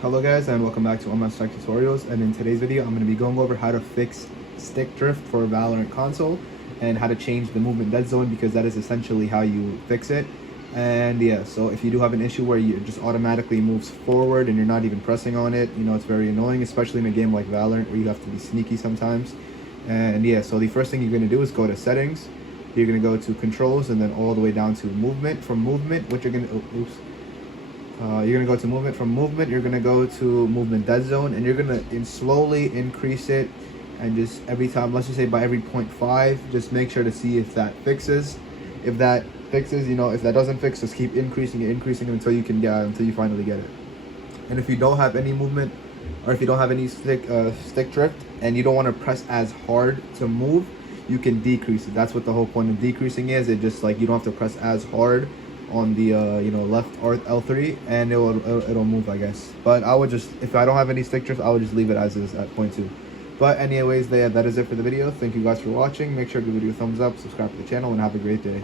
Hello guys, and welcome back to my Tech Tutorials. And in today's video I'm going to be going over how to fix stick drift for Valorant console and how to change the movement dead zone, because that is essentially how you fix it. And yeah, so if you do have an issue where it just automatically moves forward and you're not even pressing on it, you know, it's very annoying, especially in a game like Valorant where you have to be sneaky sometimes. And yeah, so the first thing you're going to do is go to settings. You're going to go to controls and then all the way down to movement. From movement, what you're going to you're going to go to movement. From movement, you're going to go to movement dead zone, and you're going to slowly increase it. And just every time, let's just say by every 0.5, just make sure to see if that fixes. If that fixes, you know, if that doesn't fix, just keep increasing it until you can get, until you finally get it. And if you don't have any movement, or if you don't have any stick drift, and you don't want to press as hard to move, you can decrease it. That's what the whole point of decreasing is. It just like you don't have to press as hard on the you know, left L3, and it'll move, I guess. But I would just, if I don't have any stick drift, I would just leave it as is at 0.2. But anyways, that is it for the video. Thank you guys for watching. Make sure to give the video a thumbs up, subscribe to the channel, and have a great day.